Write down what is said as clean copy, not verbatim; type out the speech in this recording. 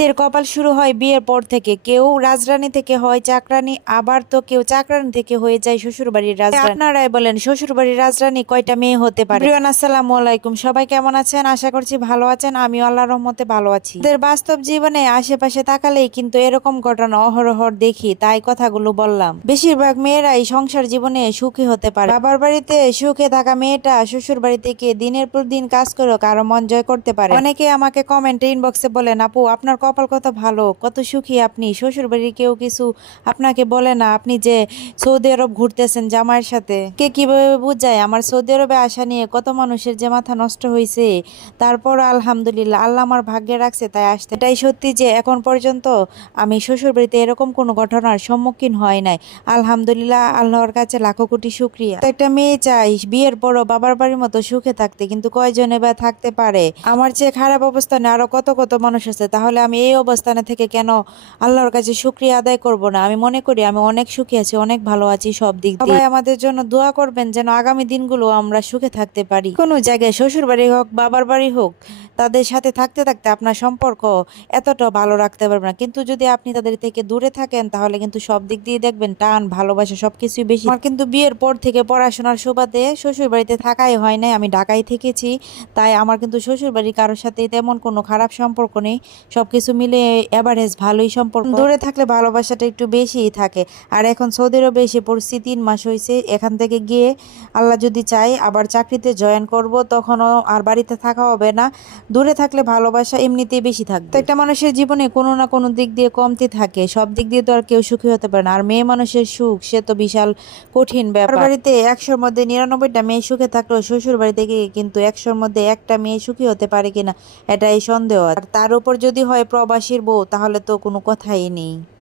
এদের কপাল শুরু হয় বিয়ের পর থেকে। কেউ রাজরানী থেকে হয় চাকরানী, আবার তো কেউ চাকরানী থেকে হয়ে যায় শ্বশুরবাড়ির রাজরানী। আপনারাই বলেন শ্বশুরবাড়ির রাজরানী কয়টা মেয়ে হতে পারে? প্রিয়ান, আসসালামু আলাইকুম। সবাই কেমন আছেন? আশা করছি ভালো আছেন। আমিও আল্লাহর রহমতে ভালো আছি। এদের বাস্তব জীবনে আশেপাশে তাকালেই কিন্তু এরকম ঘটনা অহরহর দেখি, তাই কথাগুলো বললাম। বেশিরভাগ মেয়েরাই সংসার জীবনে সুখী হতে পারে। বাবার বাড়িতে সুখে থাকা মেয়েটা শ্বশুর বাড়িতে গিয়ে দিনের পর দিন কাজ করে কারো মন জয় করতে পারে। অনেকে আমাকে কমেন্টে ইনবক্সে বলেন, আপু আপনার কপাল কত ভালো, কত সুখী আপনি, শ্বশুর বাড়ির কেউ কিছু আপনাকে বলে না, আপনি যে সৌদি আরব ঘুরতেছেন জামাইয়ের সাথে। কে কিভাবে বুঝায় আমার সৌদি আরবে আসা নিয়ে কত মানুষের যে মাথা নষ্ট হয়েছে। তারপর আলহামদুলিল্লাহ আল্লাহ আমার ভাগ্যে রাখছে তাই আসতে। এটাই সত্যি যে এখন পর্যন্ত আমি শ্বশুর বাড়িতে এরকম কোনো ঘটনার সম্মুখীন হয় নাই। আলহামদুলিল্লাহ, আল্লাহর কাছে লাখো কোটি শুকরিয়া। একটা মেয়ে চাই বিয়ের পরও বাবার বাড়ির মতো সুখে থাকতে, কিন্তু কয়জনে বা থাকতে পারে? আমার চেয়ে খারাপ অবস্থানে আরো কত কত মানুষ আছে, তাহলে আমি এই অবস্থানে থেকে কেন আল্লাহর কাছে শুকরিয়া আদায় করব না? আমি মনে করি আমি অনেক সুখী আছি, অনেক ভালো আছি সব দিক দিয়ে। সবাই আমাদের জন্য দোয়া করবেন যেন আগামী দিনগুলো আমরা সুখে থাকতে পারি। কোনো জায়গায় শ্বশুর বাড়ি হোক বাবার বাড়ি হোক, তাদের সাথে থাকতে থাকতে আপনার সম্পর্ক এতটা ভালো রাখতে পারবেন না, কিন্তু যদি আপনি তাদের থেকে দূরে থাকেন তাহলে কিন্তু সব দিক দিয়ে দেখবেন টান ভালোবাসা সবকিছুই বেশি। আমার কিন্তু বিয়ের পর থেকে পড়াশোনার সুবাদে শ্বশুর বাড়িতে থাকাই হয় নাই, আমি ঢাকায় থেকেছি। তাই আমার কিন্তু শ্বশুর বাড়ির কারোর সাথে তেমন কোনো খারাপ সম্পর্ক নেই, সবকিছু মিলে এভারেজ ভালোই সম্পর্ক। দূরে থাকলে ভালোবাসাটা একটু বেশিই থাকে। আর এখন সৌদি আরবে এসে পড়ছি 3 মাস হয়েছে। এখান থেকে গিয়ে আল্লাহ যদি চাই আবার চাকরিতে জয়েন করব, তখনও আর বাড়িতে থাকা হবে না। দূরে থাকলে ভালোবাসা এমনিতেই বেশি থাকবে। তো একটা মানুষের জীবনে কোনো না কোনো দিক দিয়ে কমতি থাকে, সব দিক দিয়ে তো আর কেউ সুখী হতে পারে না। আর মেয়ে মানুষের সুখ সে তো বিশাল কঠিন ব্যাপার। বাড়িতে 100-র মধ্যে 99টা মেয়ে সুখে থাকলেও শ্বশুর বাড়ি থেকে কিন্তু 100-র মধ্যে একটা মেয়ে সুখী হতে পারে কিনা এটাই সন্দেহ। আর তার উপর যদি হয় প্রবাসীর বউ, তাহলে তো কোনো কথাই নেই।